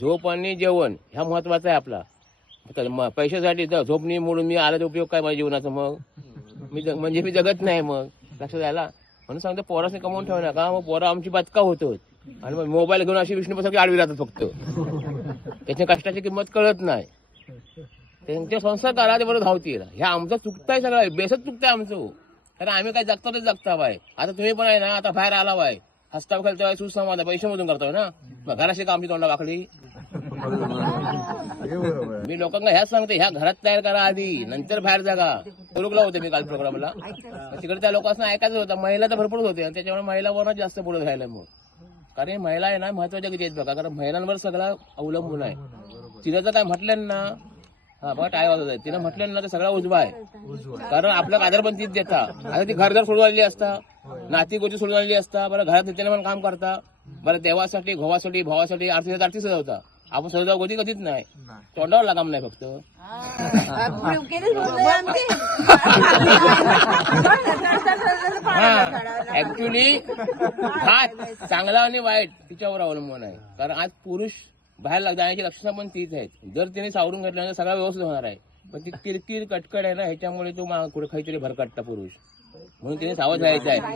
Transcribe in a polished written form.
झोप आणि जेवण ह्या महत्वाचा आहे आपला. पैशासाठी झोप नाही मोडून मी आला तर उपयोग काय माझ्या जीवनाचा? मग मी जगत नाही. मग लक्षात आला. म्हणून सांगतो पोरासने कमवून ठेवू नका. मग पोरा आमची बचका होतो आणि मग मोबाईल घेऊन अशी विष्णूपासून आडवी राहतात फक्त. त्याच्या कष्टाची किंमत कळत नाही. त्यांचे संस्कार करा ते बरं धावतील. ह्या आमचं चुकताय सगळं. बेसच चुकताय आमचं. कारण आम्ही काय जगतो ते जगता बाय. आता तुम्ही पण आहे ना, आता बाहेर आला बाय, हस्ता खालच्या बाय सुसंवाद पैसे मधून करतोय ना. मग घराशी आमची तोंडा वाकडी. मी लोकांना ह्याच सांगते, ह्या घरात तयार करा आधी, नंतर बाहेर जागा. तुरुकला होते मी काल प्रोग्रामला. तिकडे त्या लोकांना ऐकायचं होतं. महिला तर भरपूर होते आणि त्याच्यामुळे महिलांवरच जास्त पुढे राहिलं. मग कारण महिला आहे ना महत्वाच्या किती आहेत बघा. कारण महिलांवर सगळं अवलंबून आहे. तिला जर काय म्हटलं ना, हा बघा टाय वाजत आहे, तिनं म्हटलं ना तर सगळा उजवा आहे. कारण आपलं आधार पण तीच देता. आता ती घरदार सोडून आलेली असता, नाती गोष्टी सोडून आलेली असता. बरं घरात तिथे पण काम करता. बरं देवासाठी घोवासाठी भावासाठी आरती सजवता. आपण सजवता गोदी कधीच नाही. तोंडावर लागाम नाही फक्त. हा ऍक्च्युली हा चांगला आणि वाईट तिच्यावर अवलंबून आहे. कारण आज पुरुष बाहेर जाण्याची लक्षणं पण तीच आहेत. जर तिने सावरून घेतल्यानंतर सगळं व्यवस्थित होणार आहे. पण ती किरकिर कटकड आहे ना, ह्याच्यामुळे तो कुठे काहीतरी भरकटता पुरुष. म्हणून तिने सावध राहायचं आहे.